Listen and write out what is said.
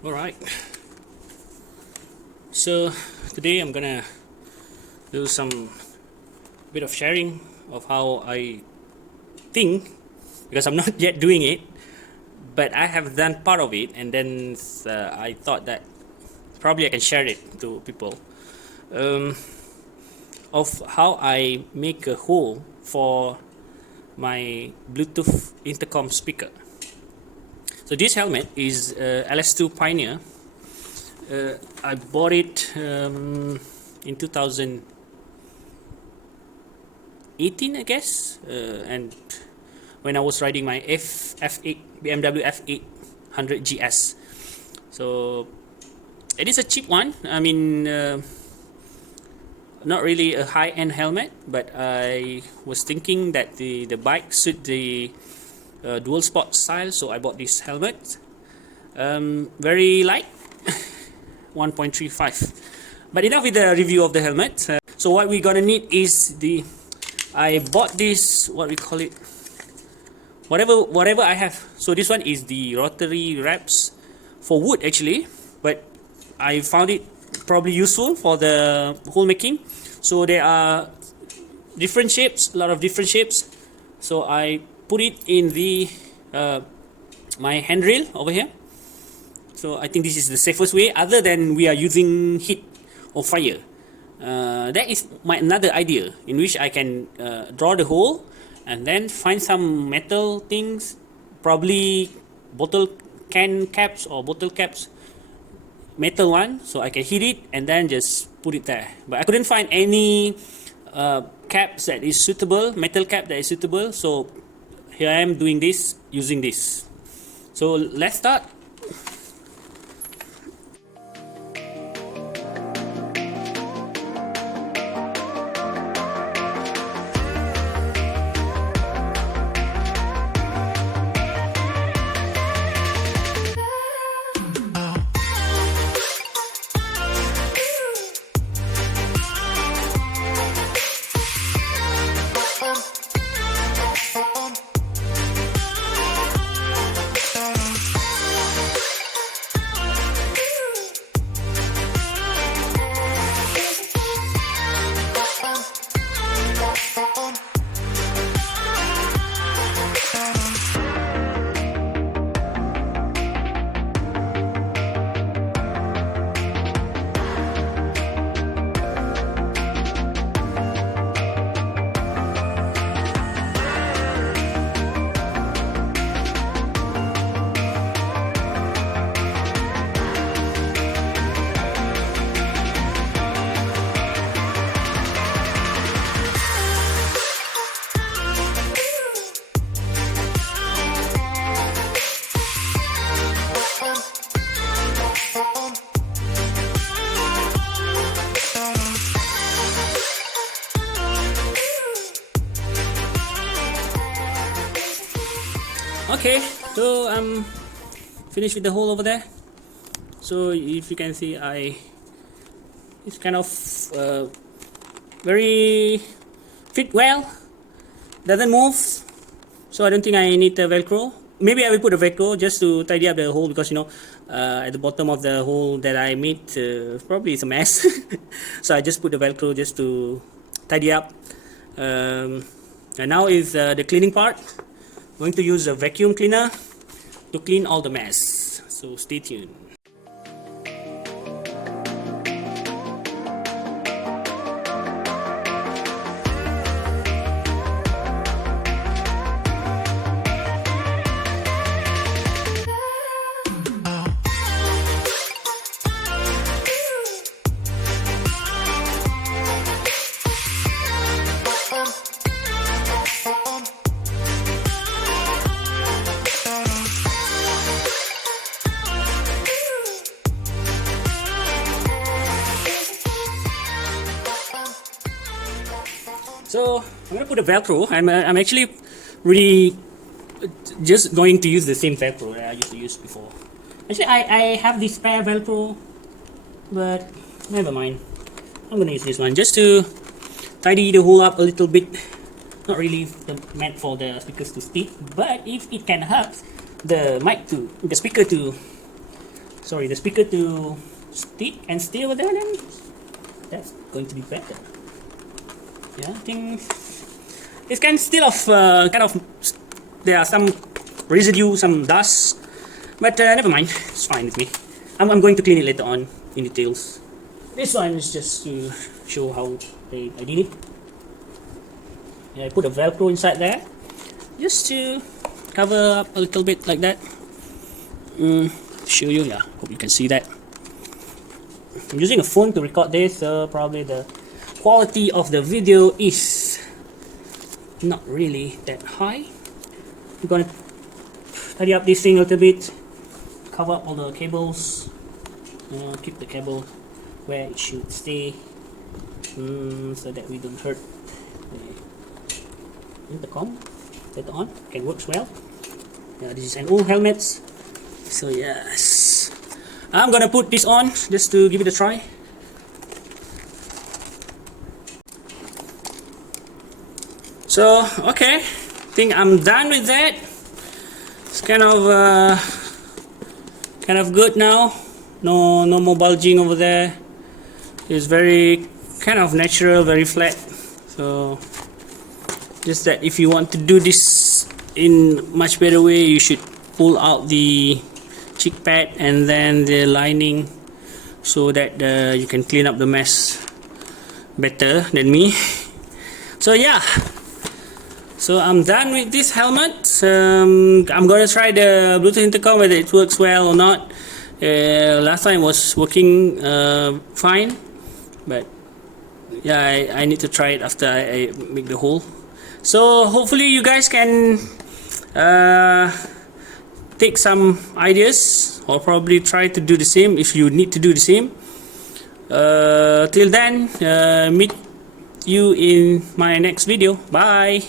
Alright, so today I'm gonna do some bit of sharing of how I think, because I'm not yet doing it, but I have done part of it, and then I thought that probably I can share it to people, of how I make a hole for my Bluetooth intercom speaker. So this helmet is LS2 Pioneer. I bought it in 2018, I guess, and when I was riding my F8 BMW F8 100 GS. So it is a cheap one. I mean, not really a high-end helmet, but I was thinking that the bike suit the dual sport style, so I bought this helmet. Very light, 1.35. But enough with the review of the helmet. So what we're gonna need is I bought this, what we call it, whatever I have. So this one is the rotary rasp for wood actually, but I found it probably useful for the hole making. So there are different shapes, a lot of different shapes. So I put it in the my handrail over here. So I think this is the safest way, other than we are using heat or fire. That is another idea in which I can draw the hole and then find some metal things, probably bottle can caps or bottle caps, metal one, so I can heat it and then just put it there. But I couldn't find any caps that is suitable, metal cap that is suitable, so here I am doing this using this. So let's start. Okay, so I'm finished with the hole over there. So if you can see, it's kind of very fit well, doesn't move, so I don't think I need the Velcro. Maybe I will put a Velcro just to tidy up the hole, because at the bottom of the hole that I made, probably it's a mess. So I just put the Velcro just to tidy up. And now is the cleaning part. I'm going to use a vacuum cleaner to clean all the mess, so stay tuned. So I'm gonna put a Velcro. I'm actually really just going to use the same Velcro that I used to use before. Actually, I have this spare Velcro, but never mind. I'm gonna use this one just to tidy the hole up a little bit. Not really meant for the speakers to stick, but if it can help the speaker to sorry, the speaker to stick and stay over there, then that's going to be better. Yeah, I think it's kind of there are some residue, some dust, but never mind, it's fine with me. I'm going to clean it later on in details. This one is just to show how I did it. Yeah, I put a Velcro inside there just to cover up a little bit like that. Show you, yeah, hope you can see that. I'm using a phone to record this, so probably the quality of the video is not really that high. I'm gonna tidy up this thing a little bit, cover up all the cables, keep the cable where it should stay, so that we don't hurt the intercom later on. Can works well. Yeah, this is an old helmet, so yes, I'm gonna put this on just to give it a try. So okay, I think I'm done with that. It's kind of good now. No more bulging over there. It's very kind of natural, very flat. So just that if you want to do this in much better way, you should pull out the cheek pad and then the lining, so that you can clean up the mess better than me. So yeah, so I'm done with this helmet. I'm gonna try the Bluetooth intercom, whether it works well or not. Last time was working fine, but yeah, I need to try it after I make the hole. So hopefully you guys can take some ideas, or probably try to do the same if you need to do the same. Till then, meet you in my next video. Bye.